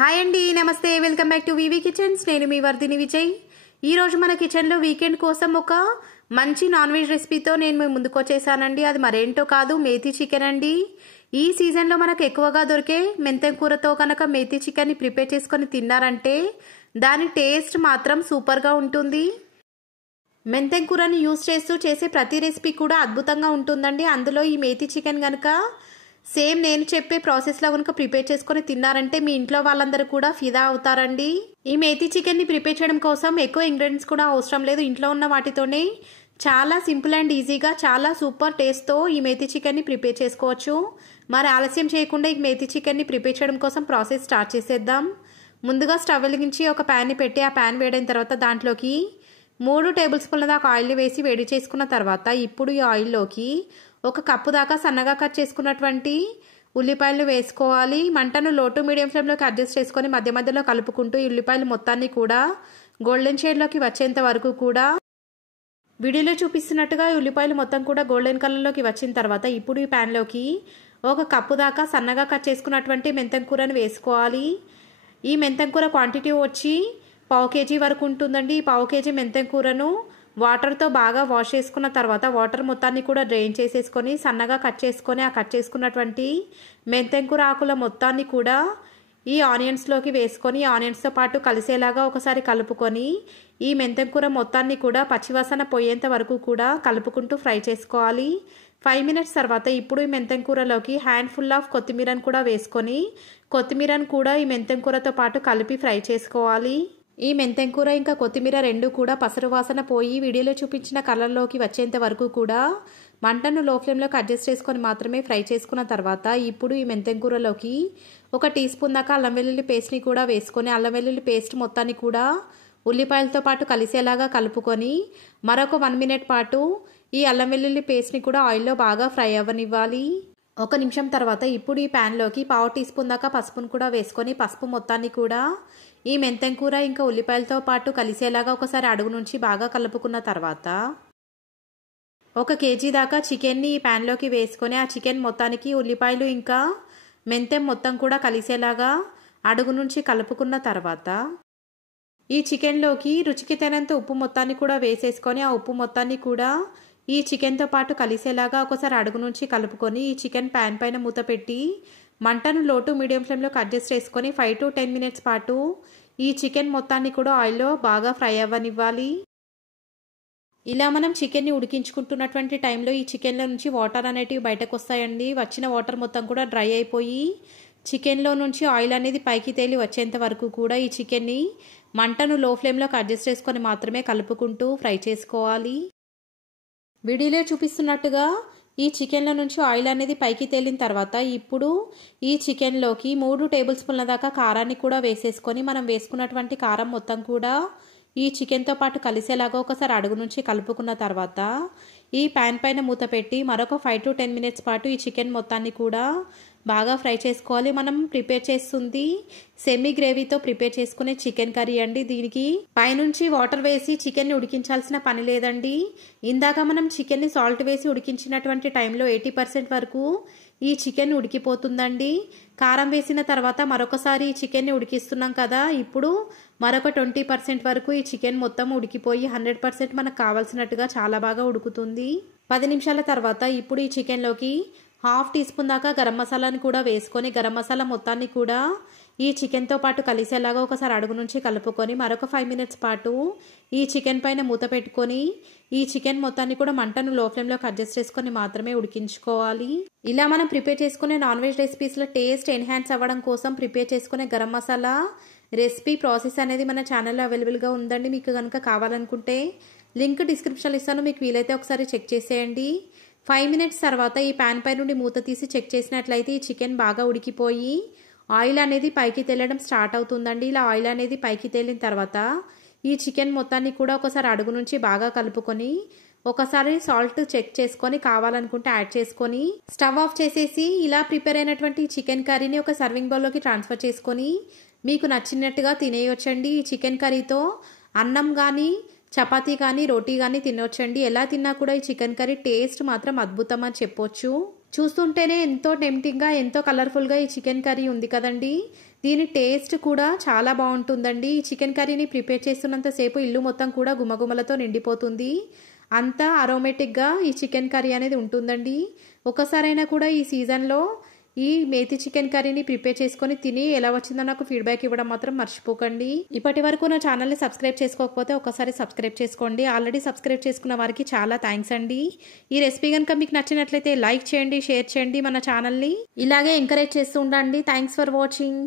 Hi అండి, నమస్తే. Welcome back to V V kitchens. నేను మీ వర్ధిని విజయ్. ఈరోజు మన కిచెన్లో వీకెండ్ కోసం ఒక మంచి నాన్ వెజ్ రెసిపీతో నేను మీ ముందుకు వచ్చేసానండి. అది మరేంటో కాదు, మేతి చికెన్ అండి. ఈ సీజన్లో మనకు ఎక్కువగా దొరికే మెంతం కూరతో కనుక మేతి చికెన్ని ప్రిపేర్ చేసుకొని తిన్నారంటే దాని టేస్ట్ మాత్రం సూపర్గా ఉంటుంది. మెంతం కూరని యూజ్ చేస్తూ చేసే ప్రతి రెసిపీ కూడా అద్భుతంగా ఉంటుందండి. అందులో ఈ మేతి చికెన్ కనుక సేమ్ నేను చెప్పే ప్రాసెస్లో కనుక ప్రిపేర్ చేసుకొని తిన్నారంటే మీ ఇంట్లో వాళ్ళందరూ కూడా ఫిదా అవుతారండి. ఈ మేతి చికెన్ని ప్రిపేర్ చేయడం కోసం ఎక్కువ ఇంగ్రీడియంట్స్ కూడా అవసరం లేదు. ఇంట్లో ఉన్న వాటితోనే చాలా సింపుల్ అండ్ ఈజీగా చాలా సూపర్ టేస్ట్తో ఈ మేతి చికెన్ని ప్రిపేర్ చేసుకోవచ్చు. మరి ఆలస్యం చేయకుండా ఈ మేతి చికెన్ని ప్రిపేర్ చేయడం కోసం ప్రాసెస్ స్టార్ట్ చేసేద్దాం. ముందుగా స్టవ్ వెలిగించి ఒక ప్యాన్ని పెట్టి ఆ ప్యాన్ వేడైన తర్వాత దాంట్లోకి 3 టేబుల్ స్పూన్ల దాకా ఆయిల్ వేసి వేడి చేసుకున్న తర్వాత ఇప్పుడు ఈ ఆయిల్లోకి 1 కప్పు దాకా సన్నగా కట్ చేసుకున్నటువంటి ఉల్లిపాయలు వేసుకోవాలి. మంటను లో టు మీడియం ఫ్లేమ్లోకి అడ్జస్ట్ చేసుకొని మధ్య మధ్యలో కలుపుకుంటూ ఈ ఉల్లిపాయలు మొత్తాన్ని కూడా గోల్డెన్ షేడ్లోకి వచ్చేంత వరకు కూడా వీడియోలో చూపిస్తున్నట్టుగా ఈ ఉల్లిపాయలు మొత్తం కూడా గోల్డెన్ కలర్లోకి వచ్చిన తర్వాత ఇప్పుడు ఈ ప్యాన్లోకి 1 కప్పు దాకా సన్నగా కట్ చేసుకున్నటువంటి మెంతం కూరను వేసుకోవాలి. ఈ మెంతం కూర క్వాంటిటీ వచ్చి 1/2 కేజీ వరకు ఉంటుందండి. ఈ 1/2 కేజీ మెంతం కూరను వాటర్తో బాగా వాష్ చేసుకున్న తర్వాత వాటర్ మొత్తాన్ని కూడా డ్రైన్ చేసేసుకొని సన్నగా కట్ చేసుకొని ఆ కట్ చేసుకున్నటువంటి మెంతం కూర ఆకుల మొత్తాన్ని కూడా ఈ ఆనియన్స్లోకి వేసుకొని ఆనియన్స్తో పాటు కలిసేలాగా ఒకసారి కలుపుకొని ఈ మెంతం కూర మొత్తాన్ని కూడా పచ్చివాసన పోయేంత వరకు కూడా కలుపుకుంటూ ఫ్రై చేసుకోవాలి. 5 మినిట్స్ తర్వాత ఇప్పుడు ఈ మెంతం కూరలోకి హ్యాండ్ఫుల్ ఆఫ్ కొత్తిమీరను కూడా వేసుకొని కొత్తిమీరను కూడా ఈ మెంతం కూరతో పాటు కలిపి ఫ్రై చేసుకోవాలి. ఈ మెంతం కూర ఇంకా కొత్తిమీర రెండు కూడా పసరు వాసన పోయి వీడియోలో చూపించిన కలర్లోకి వచ్చేంత వరకు కూడా మంటను లో ఫ్లేమ్లోకి అడ్జస్ట్ చేసుకొని మాత్రమే ఫ్రై చేసుకున్న తర్వాత ఇప్పుడు ఈ మెంతం కూరలోకి 1 టీ స్పూన్ దాకా అల్లం వెల్లుల్లి పేస్ట్ని కూడా వేసుకొని అల్లం వెల్లుల్లి పేస్ట్ మొత్తాన్ని కూడా ఉల్లిపాయలతో పాటు కలిసేలాగా కలుపుకొని మరొక 1 మినిట్ పాటు ఈ అల్లం వెల్లుల్లి పేస్ట్ని కూడా ఆయిల్లో బాగా ఫ్రై అవ్వనివ్వాలి. 1 నిమిషం తర్వాత ఇప్పుడు ఈ ప్యాన్లోకి 1/2 టీ స్పూన్ దాకా పసుపును కూడా వేసుకొని పసుపు మొత్తాన్ని కూడా ఈ మెంతం కూర ఇంకా ఉల్లిపాయలతో పాటు కలిసేలాగా ఒకసారి అడుగు నుంచి బాగా కలుపుకున్న తర్వాత 1 కేజీ దాకా చికెన్ని ఈ ప్యాన్లోకి వేసుకొని ఆ చికెన్ మొత్తానికి ఉల్లిపాయలు ఇంకా మెంతం మొత్తం కూడా కలిసేలాగా అడుగు నుంచి కలుపుకున్న తర్వాత ఈ చికెన్లోకి రుచికి తగినంత ఉప్పు మొత్తాన్ని కూడా వేసేసుకొని ఆ ఉప్పు మొత్తాన్ని కూడా ఈ చికెన్తో పాటు కలిసేలాగా ఒకసారి అడుగు నుంచి కలుపుకొని ఈ చికెన్ ప్యాన్ పైన మూత పెట్టి మంటను లో టు మీడియం ఫ్లేమ్లోకి అడ్జస్ట్ చేసుకొని 5 to 10 మినిట్స్ పాటు ఈ చికెన్ మొత్తాన్ని కూడా ఆయిల్లో బాగా ఫ్రై అవ్వనివ్వాలి. ఇలా మనం చికెన్ని ఉడికించుకుంటున్నటువంటి టైంలో ఈ చికెన్లో నుంచి వాటర్ అనేటివి బయటకు వస్తాయండి. వచ్చిన వాటర్ మొత్తం కూడా డ్రై అయిపోయి చికెన్లో నుంచి ఆయిల్ అనేది పైకి తేలి వచ్చేంత వరకు కూడా ఈ చికెన్ని మంటను లో ఫ్లేమ్లోకి అడ్జస్ట్ చేసుకొని మాత్రమే కలుపుకుంటూ ఫ్రై చేసుకోవాలి. వీడియోలో చూపిస్తున్నట్టుగా ఈ చికెన్లో నుంచి ఆయిల్ అనేది పైకి తేలిన తర్వాత ఇప్పుడు ఈ చికెన్లోకి 3 టేబుల్ స్పూన్ల దాకా కారాన్ని కూడా వేసేసుకొని మనం వేసుకున్నటువంటి కారం మొత్తం కూడా ఈ చికెన్తో పాటు కలిసేలాగా ఒకసారి అడుగు నుంచి కలుపుకున్న తర్వాత ఈ ప్యాన్ పైన మూత పెట్టి మరొక 5 to 10 మినిట్స్ పాటు ఈ చికెన్ మొత్తాన్ని కూడా బాగా ఫ్రై చేసుకోవాలి. మనం ప్రిపేర్ చేస్తుంది సెమీ గ్రేవీతో ప్రిపేర్ చేసుకునే చికెన్ కర్రీ అండి. దీనికి పైనుంచి వాటర్ వేసి చికెన్ని ఉడికించాల్సిన పని లేదండి. ఇందాక మనం చికెన్ని సాల్ట్ వేసి ఉడికించినటువంటి టైంలో 80% వరకు ఈ చికెన్ ఉడికిపోతుందండి. కారం వేసిన తర్వాత మరొకసారి ఈ చికెన్ని ఉడికిస్తున్నాం కదా, ఇప్పుడు మరొక 20% వరకు ఈ చికెన్ మొత్తం ఉడికిపోయి 100% మనకు కావాల్సినట్టుగా చాలా బాగా ఉడుకుతుంది. 10 నిమిషాల తర్వాత ఇప్పుడు ఈ చికెన్లోకి 1/2 టీ స్పూన్ దాకా గరం మసాలాని కూడా వేసుకొని గరం మసాలా మొత్తాన్ని కూడా ఈ చికెన్తో పాటు కలిసేలాగా ఒకసారి అడుగు నుంచి కలుపుకొని మరొక 5 మినిట్స్ పాటు ఈ చికెన్ పైన మూత పెట్టుకొని ఈ చికెన్ మొత్తాన్ని కూడా మంటను లో ఫ్లేమ్లోకి అడ్జస్ట్ చేసుకొని మాత్రమే ఉడికించుకోవాలి. ఇలా మనం ప్రిపేర్ చేసుకునే నాన్ వెజ్ రెసిపీస్లో టేస్ట్ ఎన్హాన్స్ అవ్వడం కోసం ప్రిపేర్ చేసుకునే గరం మసాలా రెసిపీ ప్రాసెస్ అనేది మన ఛానల్లో అవైలబుల్గా ఉందండి. మీకు కనుక కావాలనుకుంటే లింక్ డిస్క్రిప్షన్లో ఇస్తాను, మీకు వీలైతే ఒకసారి చెక్ చేసేయండి. 5 మినిట్స్ తర్వాత ఈ ప్యాన్ పై నుండి మూత తీసి చెక్ చేసినట్లయితే ఈ చికెన్ బాగా ఉడికిపోయి ఆయిల్ అనేది పైకి తేలడం స్టార్ట్ అవుతుందండి. ఇలా ఆయిల్ అనేది పైకి తేలిన తర్వాత ఈ చికెన్ మొత్తాన్ని కూడా ఒకసారి అడుగు నుంచి బాగా కలుపుకొని ఒకసారి సాల్ట్ చెక్ చేసుకొని కావాలనుకుంటే యాడ్ చేసుకొని స్టవ్ ఆఫ్ చేసేసి ఇలా ప్రిపేర్ అయినటువంటి చికెన్ కర్రీని ఒక సర్వింగ్ బౌల్లోకి ట్రాన్స్ఫర్ చేసుకొని మీకు నచ్చినట్టుగా తినేయొచ్చండి. ఈ చికెన్ కర్రీతో అన్నం కానీ చపాతీ కానీ రోటీ కానీ తినొచ్చండి. ఎలా తిన్నా కూడా ఈ చికెన్ కర్రీ టేస్ట్ మాత్రం అద్భుతం అని చెప్పొచ్చు. చూస్తుంటేనే ఎంతో టెంప్టింగ్గా ఎంతో కలర్ఫుల్గా ఈ చికెన్ కర్రీ ఉంది కదండి. దీని టేస్ట్ కూడా చాలా బాగుంటుందండి. ఈ చికెన్ కర్రీని ప్రిపేర్ చేస్తున్నంతసేపు ఇల్లు మొత్తం కూడా గుమగుమలతో నిండిపోతుంది. అంతా అరోమేటిక్గా ఈ చికెన్ కర్రీ అనేది ఉంటుందండి. ఒకసారైనా కూడా ఈ సీజన్లో ఈ మేతి చికెన్ కర్రీని ప్రిపేర్ చేసుకొని తిని ఎలా వచ్చిందో నాకు ఫీడ్బ్యాక్ ఇవ్వడం మాత్రం మర్చిపోకండి. ఇప్పటి వరకు నా ఛానల్ని సబ్స్క్రైబ్ చేసుకోకపోతే ఒకసారి సబ్స్క్రైబ్ చేసుకోండి. ఆల్రెడీ సబ్స్క్రైబ్ చేసుకున్న వారికి చాలా థ్యాంక్స్ అండి. ఈ రెసిపీ కనుక మీకు నచ్చినట్లయితే లైక్ చేయండి, షేర్ చేయండి, మన ఛానల్ని ఇలాగే ఎంకరేజ్ చేస్తూ ఉండండి. Thanks for watching.